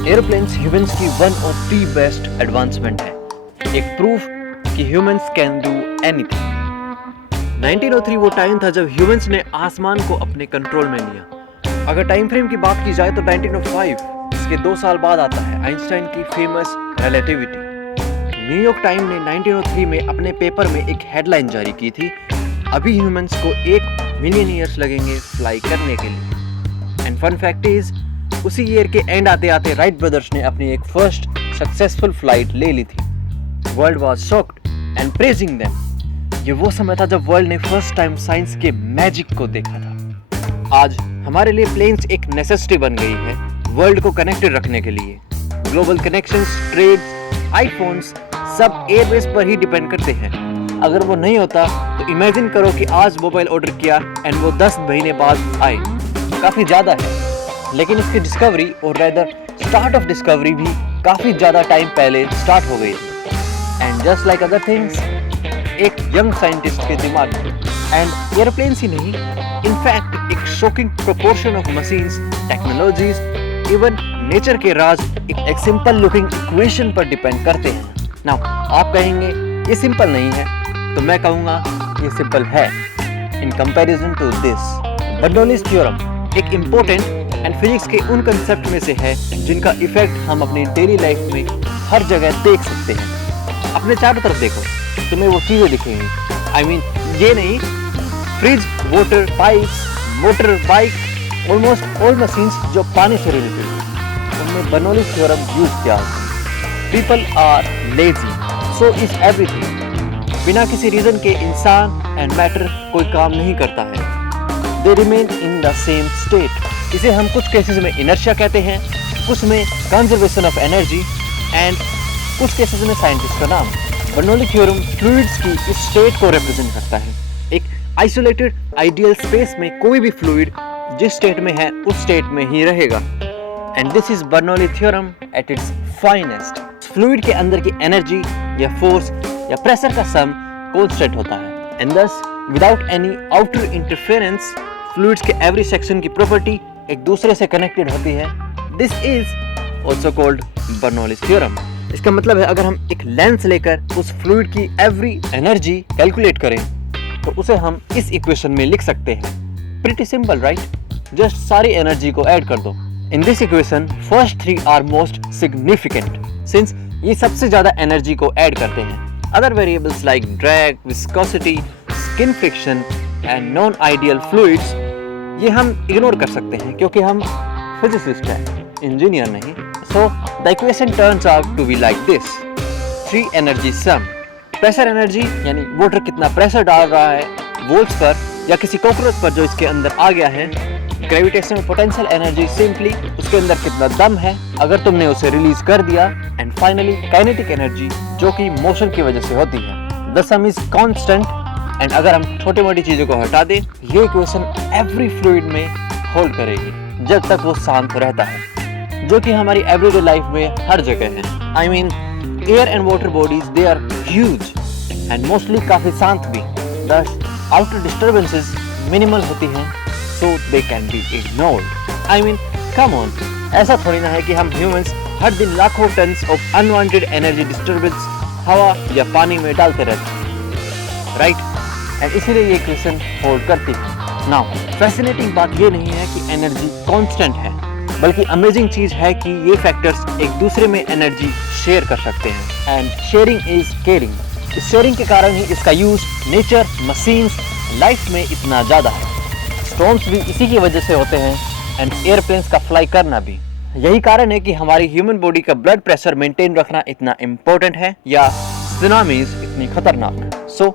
Airplanes humans की one of the best advancement है, एक प्रूफ कि ह्यूमंस कैन डू एनीथिंग। 1903 वो टाइम था जब ह्यूमंस ने आसमान को अपने कंट्रोल में लिया। अगर टाइम फ्रेम की बात की जाए तो 1905, इसके 2 साल बाद आता है आइंस्टाइन की फेमस रिलेटिविटी। न्यूयॉर्क टाइम ने 1903 में अपने पेपर में एक हेडलाइन जारी की थी, अभी ह्यूमंस को 1 मिलियन ईयर्स लगेंगे फ्लाई करने के लिए। एंड फन फैक्ट इज, उसी ईयर के एंड आते आते राइट ब्रदर्स ने अपनी एक फर्स्ट सक्सेसफुल फ्लाइट ले ली थी। World was shocked and praising them. ये वो समय था जब वर्ल्ड ने फर्स्ट टाइम साइंस के मैजिक को देखा था। आज हमारे लिए प्लेन्स एक नेसेसिटी बन गई है वर्ल्ड को कनेक्टेड रखने के लिए। ग्लोबल कनेक्शंस, ट्रेड, आईफोन्स सब एयरवेज पर ही डिपेंड करते हैं। अगर वो नहीं होता तो इमेजिन करो कि आज मोबाइल ऑर्डर किया एंड वो 10 महीने बाद आए। काफी ज्यादा है, लेकिन इसकी डिस्कवरी और रेदर स्टार्ट ऑफ डिस्कवरी भी काफी ज्यादा टाइम पहले स्टार्ट हो गई। And just like other things, एक यंग साइंटिस्ट के दिमाग में एंड एयरप्लेन्स ही नहीं, इनफैक्ट एक shocking proportion of machines, technologies, even nature के राज एक सिंपल लुकिंग इक्वेशन पर डिपेंड करते हैं। नाउ आप कहेंगे ये सिंपल नहीं है, तो मैं कहूंगा ये सिंपल है in comparison to this. Bernoulli's theorem एक इम्पोर्टेंट एंड फिजिक्स के उन कंसेप्ट में से है जिनका इफेक्ट हम अपनी डेली लाइफ में हर जगह देख सकते हैं। अपने चारों तरफ देखो, तुम्हें वो चीजें दिखेंगी। I mean, ये नहीं, fridge, water, pipes, motor, bike, almost all machines जो पानी से रिलेटेड हैं, उनमें बर्नौलीज थ्योरम यूज किया है। People are lazy, so is everything. बिना किसी रीजन के इंसान एंड मैटर कोई काम नहीं करता है। They remain in the same state. इसे हम कुछ केसेस में इनर्शिया कहते हैं, कुछ में कंजर्वेशन ऑफ एनर्जी एंड कुछ केसेस में साइंटिस्ट का नाम। बर्नौली थ्योरम फ्लूइड्स की इस स्टेट को रिप्रेजेंट करता है। एक आइसोलेटेड आइडियल स्पेस में कोई भी फ्लूइड जिस स्टेट में है उस स्टेट में ही रहेगा। And this is Bernoulli theorem at its finest. Fluid के अंदर की एनर्जी या फोर्स या प्रेशर का सम कांस्टेंट होता है and thus without any outer interference fluids के एवरी सेक्शन की प्रॉपर्टी एक दूसरे से कनेक्टेड होती है। This is also called Bernoulli's theorem. इसका मतलब है अगर हम एक लेंस लेकर उस फ्लूइड की एवरी एनर्जी कैलकुलेट करें तो उसे हम इस इक्वेशन में लिख सकते हैं। Pretty simple right? जस्ट सारी एनर्जी को ऐड कर दो। In this equation first 3 are most significant since ये सबसे ज्यादा एनर्जी को ऐड करते हैं। Other variables like drag, viscosity, skin friction and non ideal fluids ये हम इग्नोर कर सकते हैं क्योंकि हम फिजिसिस्ट हैं, इंजीनियर नहीं। So the equation turns out to be like this. 3 energy sum. Pressure energy यानी वाटर कितना प्रेशर डाल रहा है वोल्ट्स पर या किसी कॉकरोच पर जो इसके अंदर आ गया है। ग्रेविटेशनल पोटेंशियल एनर्जी सिंपली उसके अंदर कितना दम है अगर तुमने उसे रिलीज कर दिया। एंड फाइनली काइनेटिक एनर्जी जो कि मोशन की वजह से होती है। The some is constant and अगर हम छोटी मोटी चीजों को हटा दें ये इक्वेशन एवरी फ्लूइड में होल्ड करेगी जब तक वो शांत रहता है, जो कि हमारी एवरीडे लाइफ में हर जगह है। I mean air and water bodies they are huge and mostly काफी शांत भी। द आउटर डिस्टर्बेंसेस मिनिमल होती हैं so they can be ignored. I mean come on, ऐसा थोड़ी ना है कि हम ह्यूमंस हर दिन लाखों tons of unwanted energy disturbance हवा या पानी में डालते रहते हैं, राइट? एंड इसीलिए ये इक्वेशन होल्ड करती है। नाउ फैसिनेटिंग बात ये नहीं है कि एनर्जी कांस्टेंट है, बल्कि अमेजिंग चीज है कि ये फैक्टर्स एक दूसरे में एनर्जी शेयर कर सकते हैं। And sharing is caring. इस शेयरिंग के कारण ही इसका यूज नेचर, मशीन्स, लाइफ में इतना ज्यादा है। स्टॉर्म्स भी इसी की वजह से होते हैं एंड एयरप्लेन्स का फ्लाई करना भी। यही कारण है कि हमारी ह्यूमन बॉडी का ब्लड प्रेशर मेंटेन रखना इतना इम्पोर्टेंट है या सुनामीज इतनी खतरनाक। So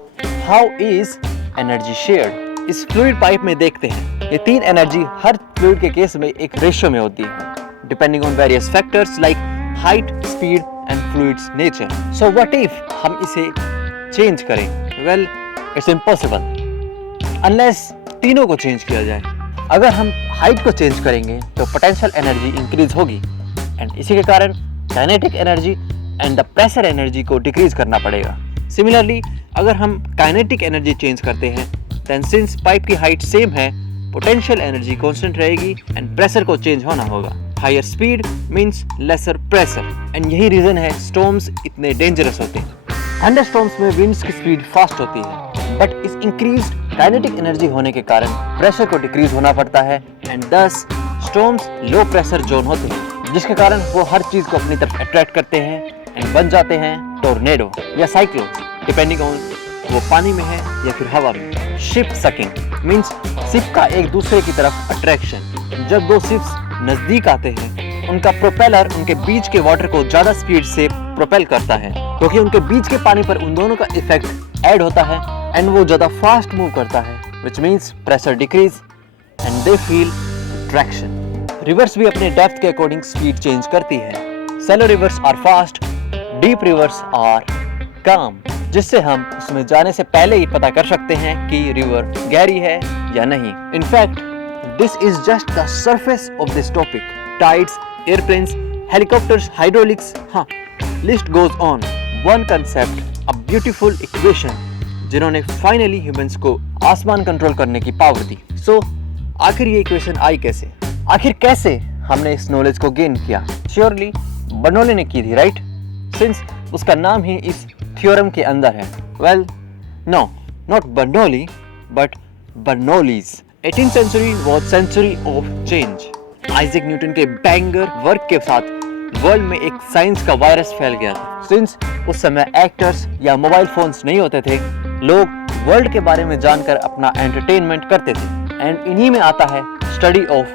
how is energy shared? इस फ्लूइड पाइप में देखते हैं ये 3 एनर्जी हर फ्लूइड के केस में एक रेशियो में होती है depending on various factors like height, speed and fluids nature. So what if हम इसे चेंज करें? वेल, इट्स इम्पॉसिबल अनलेस तीनों को चेंज किया जाए। अगर हम हाइट को चेंज करेंगे तो पोटेंशियल एनर्जी इंक्रीज होगी एंड इसी के कारण kinetic energy and the pressure energy को डिक्रीज करना पड़ेगा। सिमिलरली अगर हम काइनेटिक एनर्जी चेंज करते हैं देन सिंस पाइप की हाइट सेम है पोटेंशियल एनर्जी कांस्टेंट रहेगी एंड प्रेशर को चेंज होना होगा। Higher speed means lesser pressure and यही रीजन है स्टॉर्म्स इतने डेंजरस होते हैं। थंडरस्टॉर्म्स में विंड्स की स्पीड फास्ट होती है बट इस इंक्रीज्ड काइनेटिक एनर्जी होने के कारण प्रेशर को डिक्रीज होना पड़ता है एंड दस स्टॉर्म्स लो प्रेशर जोन होते हैं जिसके कारण वो हर चीज को अपनी तरफ अट्रैक्ट करते हैं एंड बन जाते हैं टोर्नेडो या साइक्लोन डिपेंडिंग ऑन वो पानी में है या फिर हवा में। शिप सकिंग मींस शिप का एक दूसरे की तरफ अट्रैक्शन। जब दो शिप्स नजदीक आते हैं उनका प्रोपेलर उनके बीच के वाटर को ज्यादा स्पीड से प्रोपेल करता है क्योंकि उनके बीच के पानी पर उन दोनों का इफेक्ट ऐड होता है एंड वो ज्यादा फास्ट मूव करता है which means pressure decrease and they feel traction. Rivers भी अपने डेप्थ के अकॉर्डिंग स्पीड चेंज करती है। Shallow rivers are fast, deep rivers are calm, जिससे हम उसमें जाने से पहले ही पता कर सकते हैं कि रिवर गहरी है या नहीं। In fact this is just the surface of this topic. Tides, airplanes, helicopters, hydraulics, हाँ list goes on. One concept, a beautiful equation जिन्होंने फाइनली ह्यूमंस को आसमान कंट्रोल करने की पावर दी। सो आखिर ये इक्वेशन आई कैसे? आखिर कैसे हमने इस नॉलेज को गेन किया? श्योरली बर्नौली ने की थी, राइट? सिंस उसका नाम ही इस थ्योरम के अंदर है। Well no, not Bernoulli but Bernoulli's. 18th century was century of change. Isaac Newton के बैंगर वर्क के साथ वर्ल्ड में एक साइंस का वायरस फैल गया था। सिंस उस समय एक्टर्स या मोबाइल फोन्स नहीं होते थे, लोग वर्ल्ड के बारे में जानकर अपना एंटरटेनमेंट करते थे एंड इन्हीं में आता है study of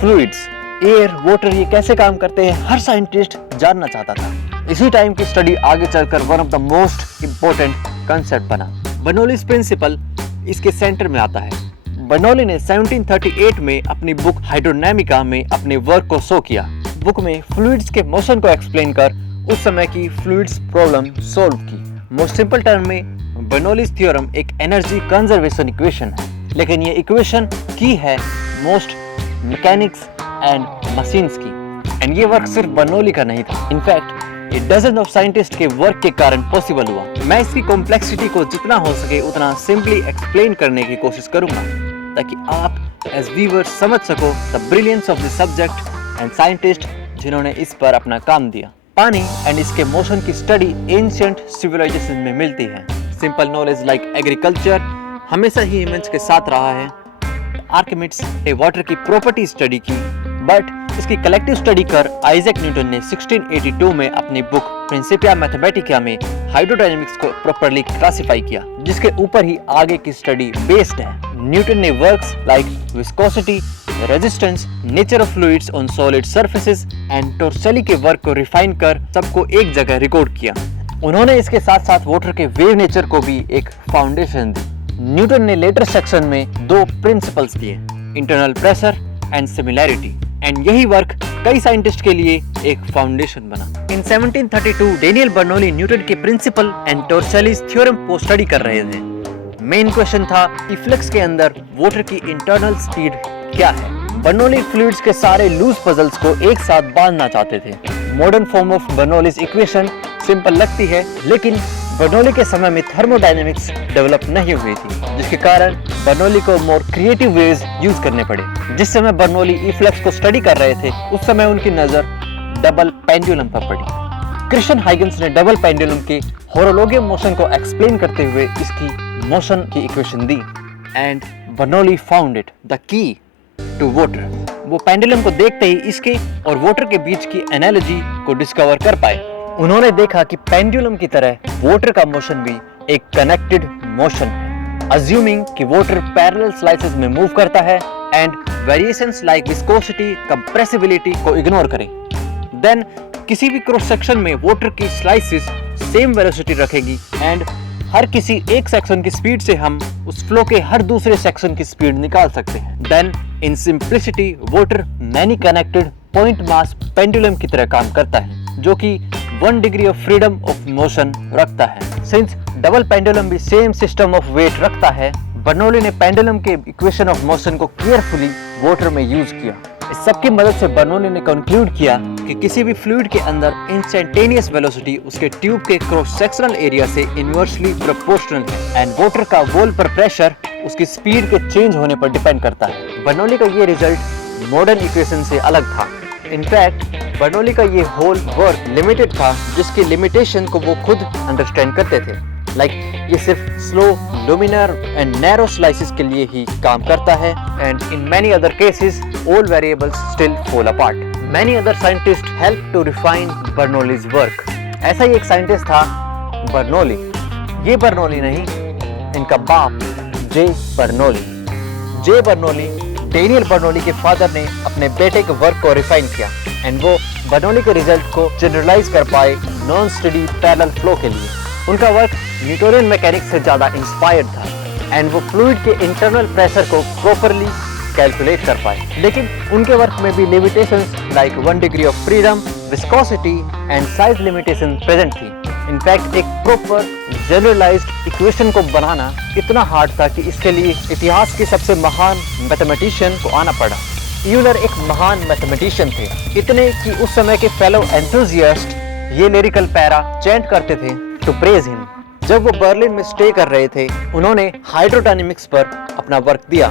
fluids. Air, water ये कैसे काम करते हैं हर साइंटिस्ट जानना चाहता था। इसी टाइम की स्टडी आगे चलकर one of the most important concept बना। बर्नौलीज प्रिंसिपल इसके सेंटर में आता है। बर्नौली ने 1738 में अपनी बुक हाइड्रोडायनामिका में अपने वर्क को शो किया। बुक में फ्लूइड्स के मोशन को एक्सप्लेन कर उस समय की फ्लूइड्स प्रॉब्लम सॉल्व की। मोस्ट सिंपल टर्म में बर्नौलीज थ्योरम एक एनर्जी कंजर्वेशन इक्वेशन है, लेकिन ये इक्वेशन की है मोस्ट मैकेनिक्स एंड मशीन्स की। एंड ये वर्क सिर्फ बर्नौली का नहीं था, इनफैक्ट ये डजन ऑफ साइंटिस्ट के वर्क के कारण पॉसिबल हुआ। मैं इसकी कॉम्प्लेक्सिटी को जितना हो सके उतना सिंपली एक्सप्लेन करने की कोशिश करूंगा ताकि आप एज व्यूअर समझ सको the brilliance of the subject and scientist जिन्होंने इस पर अपना काम दिया। पानी एंड इसके मोशन की स्टडी एंशिएंट सिविलाइजेशन में मिलती है। सिंपल नॉलेज लाइक एग्रीकल्चर हमेशा ही ह्यूमंस के साथ रहा है। आर्किमिड्स ने वाटर की प्रॉपर्टी स्टडी की, बट इसकी कलेक्टिव स्टडी कर आइजैक न्यूटन ने 1682 में अपनी बुक प्रिंसिपिया मैथमेटिका में हाइड्रोडायनामिक्स को प्रॉपर्ली क्लासिफाई किया, जिसके ऊपर ही आगे की स्टडी बेस्ड है। न्यूटन ने works like viscosity, resistance, nature of fluids on solid surfaces and Torricelli के वर्क को रिफाइन कर सबको एक जगह रिकॉर्ड किया। उन्होंने इसके साथ साथ वाटर के वेव नेचर को भी एक फाउंडेशन दी। न्यूटन ने लेटर सेक्शन में दो प्रिंसिपल्स दिए, internal pressure and similarity, and यही वर्क कई साइंटिस्ट के लिए एक फाउंडेशन बना। इन 1732 डेनियल बर्नौली न्यूटन के प्रिंसिपल एंड टोर्सेलीज थ्योरम को स्टडी कर रहे थे। मेन क्वेश्चन था कि फ्लक्स के अंदर वाटर की इंटरनल स्पीड क्या है। बर्नौली फ्लूइड्स के सारे लूज पजल्स को एक साथ बांधना चाहते थे। Modern form of Bernoulli's equation simple लगती है, लेकिन बर्नौली के समय में थर्मोडायनेमिक्स डेवलप नहीं हुई थी, जिसके कारण बर्नौली को मोर क्रिएटिव वेज यूज करने पड़े। जिस समय बर्नौली ई फ्लक्स को स्टडी कर रहे थे उस समय उनकी नजर डबल पेंडुलम पर पड़ी। क्रिश्चियन हाइगन्स ने डबल पेंडुलम के होरोलोगियम मोशन को एक्सप्लेन करते हुए इसकी मोशन की इक्वेशन दी and Bernoulli found it the key to water. वो पेंडुलम को देखते ही इसके और वाटर के बीच की एनालॉजी को डिस्कवर कर पाए। उन्होंने देखा कि पेंडुलम की तरह वाटर का मोशन भी एक कनेक्टेड मोशन है, अज्यूमिंग कि वाटर पैरेलल स्लाइसेस में मूव करता है and variations like viscosity, compressibility को इग्नोर करें। देन किसी भी क्रॉस सेक्शन में वाटर की स्लाइसेस सेम वेलोसिटी रखेगी एंड हर किसी एक सेक्शन की स्पीड से हम उस फ्लो के हर दूसरे सेक्शन की स्पीड निकाल सकते हैं। Then in simplicity water many connected point mass pendulum की तरह काम करता है, जो कि 1 degree of freedom of motion रखता है। सिंस डबल पेंडुलम भी सेम सिस्टम ऑफ वेट रखता है, बर्नौली ने पेंडुलम के इक्वेशन ऑफ मोशन को केयरफुली वाटर में यूज किया। इस सब की मदद से बर्नौली ने कंक्लूड किया कि किसी भी फ्लूइड के अंदर इंस्टेंटेनियस वेलोसिटी उसके ट्यूब के क्रॉस सेक्शनल एरिया से इनवर्सली प्रोपोर्शनल है एंड वाटर का वॉल पर प्रेशर उसकी स्पीड के चेंज होने पर डिपेंड करता है। बर्नौली का ये रिजल्ट मॉडर्न इक्वेशन से अलग था। इनफैक्ट बर्नौली का ये होल वर्क लिमिटेड था, जिसकी लिमिटेशन को वो खुद अंडरस्टैंड करते थे। ये सिर्फ slow, laminar and narrow slices के लिए ही काम करता है, and in many other cases all variables still fall apart. Many other scientist help to refine Bernoulli's work. ऐसा ही एक साइंटिस्ट था बर्नौली। ये बर्नौली नहीं, इनका बाप जे बर्नौली। जे बर्नौली डेनियल बर्नौली के फादर ने अपने बेटे के वर्क को रिफाइन किया, एंड वो बर्नौली के रिजल्ट को जनरलाइज कर पाए नॉन स्टेडी पैरेलल फ्लो के लिए। उनका वर्क न्यूटोनियन मैकेनिक्स से ज़्यादा इंस्पायर्ड था, एंड वो फ्लूइड के इंटरनल प्रेशर को प्रॉपरली कैलकुलेट कर पाए। लेकिन उनके वर्क में भी limitations like 1 degree of freedom, viscosity and size limitation present थी। इनफैक्ट एक प्रॉपर जनरलाइज्ड इक्वेशन को बनाना इतना हार्ड था कि इसके लिए इतिहास के सबसे महान मैथमेटिशियन को आना पड़ा। यूलर एक महान मैथमेटिशियन थे, इतने कि उस समय के फेलो एंथुसियास्ट ये लिरिकल पैरा चैंट करते थे टू प्रेज हिम। जब वो बर्लिन में स्टे कर रहे थे, उन्होंने हाइड्रोडायनेमिक्स पर अपना वर्क दिया,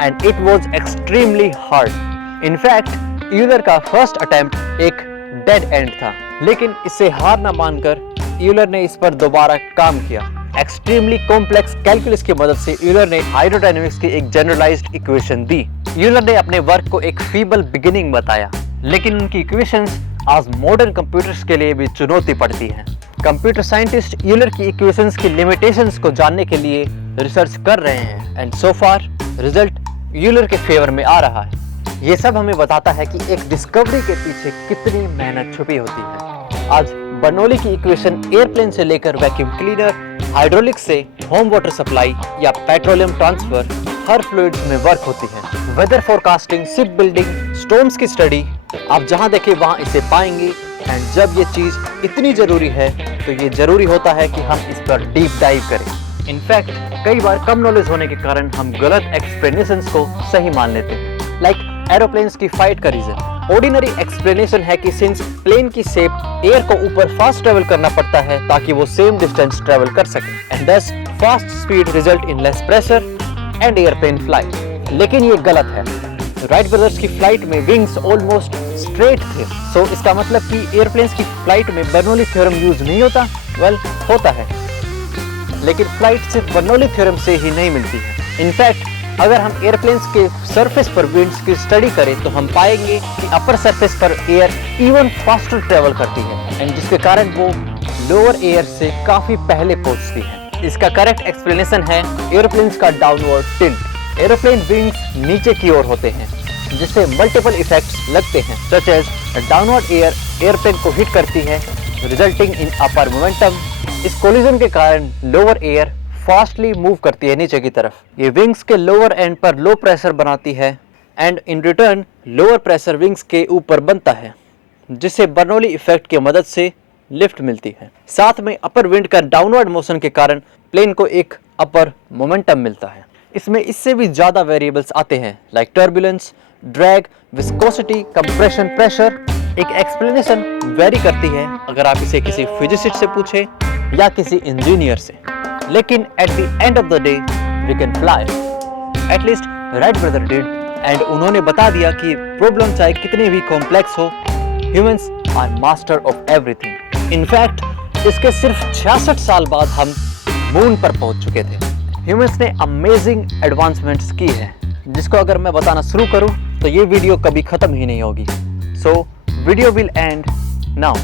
and it was extremely hard. In fact Euler का फर्स्ट अटेम्प्ट एक डेड एंड था, लेकिन इससे हार ना मानकर यूलर ने इस पर दोबारा काम किया। एक्सट्रीमली कॉम्प्लेक्स कैलकुलस की मदद से यूलर ने हाइड्रोडायनेमिक्स की एक जनरलाइज्ड इक्वेशन दी। यूलर ने अपने वर्क को एक फीबल बिगिनिंग बताया, लेकिन उनकी इक्वेशंस आज मॉडर्न कंप्यूटर्स के लिए भी चुनौती पड़ती है। कंप्यूटर साइंटिस्ट यूलर की इक्वेशंस की लिमिटेशंस को जानने के लिए रिसर्च कर रहे हैं, and so far result Euler के फेवर में आ रहा है। ये सब हमें बताता है कि एक डिस्कवरी के पीछे कितनी मेहनत छुपी होती है। आज बर्नौली की इक्वेशन एयरप्लेन से लेकर वैक्यूम क्लीनर, हाइड्रोलिक से होम वाटर सप्लाई या पेट्रोलियम ट्रांसफर, हर फ्लूइड्स में वर्क होती है। Weather forecasting, ship building, storms की स्टडी, आप जहां देखें वहां इसे पाएंगे। एंड जब ये चीज इतनी जरूरी है, तो ये जरूरी होता है कि हम इस पर डीप डाइव करें। इनफैक्ट कई बार कम नॉलेज होने के कारण हम गलत एक्सप्लेनेशंस को सही मान लेते हैं। लाइक एरोप्लेन्स की फाइट का रीजन ऑर्डिनरी एक्सप्लेनेशन है कि सिंस प्लेन की शेप एयर को ऊपर फास्ट ट्रेवल करना पड़ता है ताकि वो सेम डिस्टेंस ट्रेवल कर सके, एंड दस fast speed result in less pressure and airplane flight. लेकिन ये गलत है। राइट ब्रदर्स की फ्लाइट में विंग्स ऑलमोस्ट स्ट्रेट थे, सो इसका मतलब कि एयरप्लेन्स की फ्लाइट में बर्नौली थ्योरम यूज नहीं होता। वेल, होता है, लेकिन फ्लाइट सिर्फ बर्नौली थ्योरम से ही नहीं मिलती है। इनफैक्ट अगर हम एयरप्लेन्स के सरफेस पर विंड्स की स्टडी करें तो हम पाएंगे कि अपर सरफेस पर एयर इवन फास्टर ट्रेवल करती है, एंड जिसके कारण वो लोअर एयर से काफी पहले पहुंचती है। इसका करेक्ट एक्सप्लेनेशन है एयरप्लेन्स का डाउनवर्ड टिल्ट। एयरप्लेन विंग्स नीचे की ओर होते हैं, जिससे मल्टीपल इफेक्ट्स लगते हैं, such as downward air airplane को हिट करती है, रिजल्टिंग इन अपर मोमेंटम। इस कोलिजन के कारण लोअर एयर फास्टली मूव करती है नीचे की तरफ। ये विंग्स के लोअर एंड पर लो प्रेशर बनाती है, and in return lower pressure wings के ऊपर बनता है, जिससे बर्नौली इफेक्ट की मदद से लिफ्ट मिलती है। साथ में अपर विंड का डाउनवर्ड मोशन के कारण प्लेन को एक अपर मोमेंटम मिलता है। इसमें इससे भी ज्यादा वेरिएबल्स आते हैं, like turbulence, drag, viscosity, compression, pressure. एक एक्सप्लेनेशन वेरी करती है अगर आप इसे किसी फिजिसिस्ट से पूछें या किसी इंजीनियर से, लेकिन at the end of the day we can fly. At least Wright brother did, and उन्होंने बता दिया कि प्रॉब्लम चाहे कितनी भी कॉम्प्लेक्स हो, humans are master of everything. In fact इसके सिर्फ 66 साल बाद हम मून पर पहुंच चुके थे। ह्यूमंस ने अमेजिंग एडवांसमेंट्स की है, जिसको अगर मैं बताना शुरू करूं तो ये वीडियो कभी खत्म ही नहीं होगी। So video will and now.